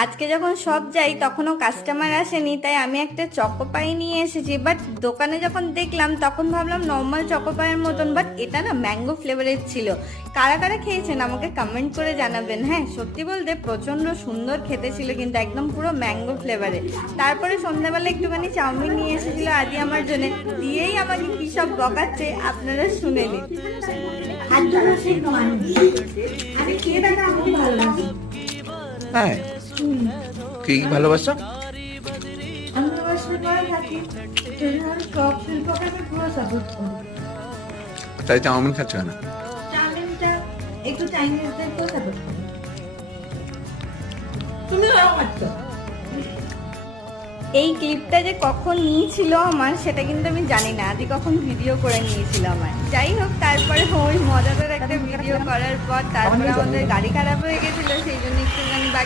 আজকে যখন সব যাই তখনও কাস্টমার আসেনি, তাই আমি একটা চকোপাই নিয়ে এসেছি। বাট দোকানে যখন দেখলাম তখন ভাবলাম নর্মাল চকোপাইয়ের মতন, বাট এটা না ম্যাঙ্গো ফ্লেভারের ছিল। কারা কারা খেয়েছেন আমাকে কমেন্ট করে জানাবেন। হ্যাঁ, সত্যি বলতে প্রচণ্ড সুন্দর খেতে ছিল, কিন্তু একদম পুরো ম্যাঙ্গো ফ্লেভারের। তারপরে সন্ধ্যাবেলা একটুখানি চাউমিন নিয়ে এসেছিল আদি আমার জন্য, দিয়েই আমাকে কী সব বকাচ্ছে আপনারা শুনে নিন। আমি খেয়ে দেখা আমাকে ভালো লাগে। হ্যাঁ, কি ভালোবাসা? আমি তোমার সাথে করে থাকি, সব শিল্পকে আমি পুরো সাপোর্ট করি। তাই চাউমিন খাচ্ছ কেন? চাউমিনটা একটু চাইনিজদেরকেও সাপোর্ট করি। তুমি ওরাও খাচ্ছ। এই ক্লিপটা যে কখন নিয়েছিল আমার সেটা কিন্তু আমি জানি না, আদি কখন ভিডিও করে নিয়েছিল আমার। যাই হোক, তারপরে ওই মজাদার একটা ভিডিও করার পর তারপরে আমাদের গাড়ি খারাপ হয়ে গেছিলো, সেই জন্য একটুখানি বাকি